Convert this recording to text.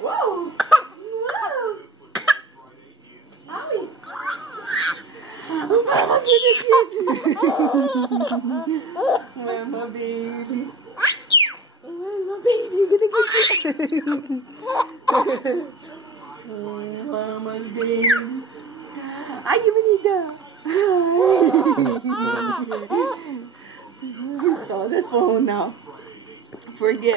Whoa. Where's my baby? Where's my baby? Gonna get you. Mama's baby. Ay, Manita. You saw the phone now. Forget.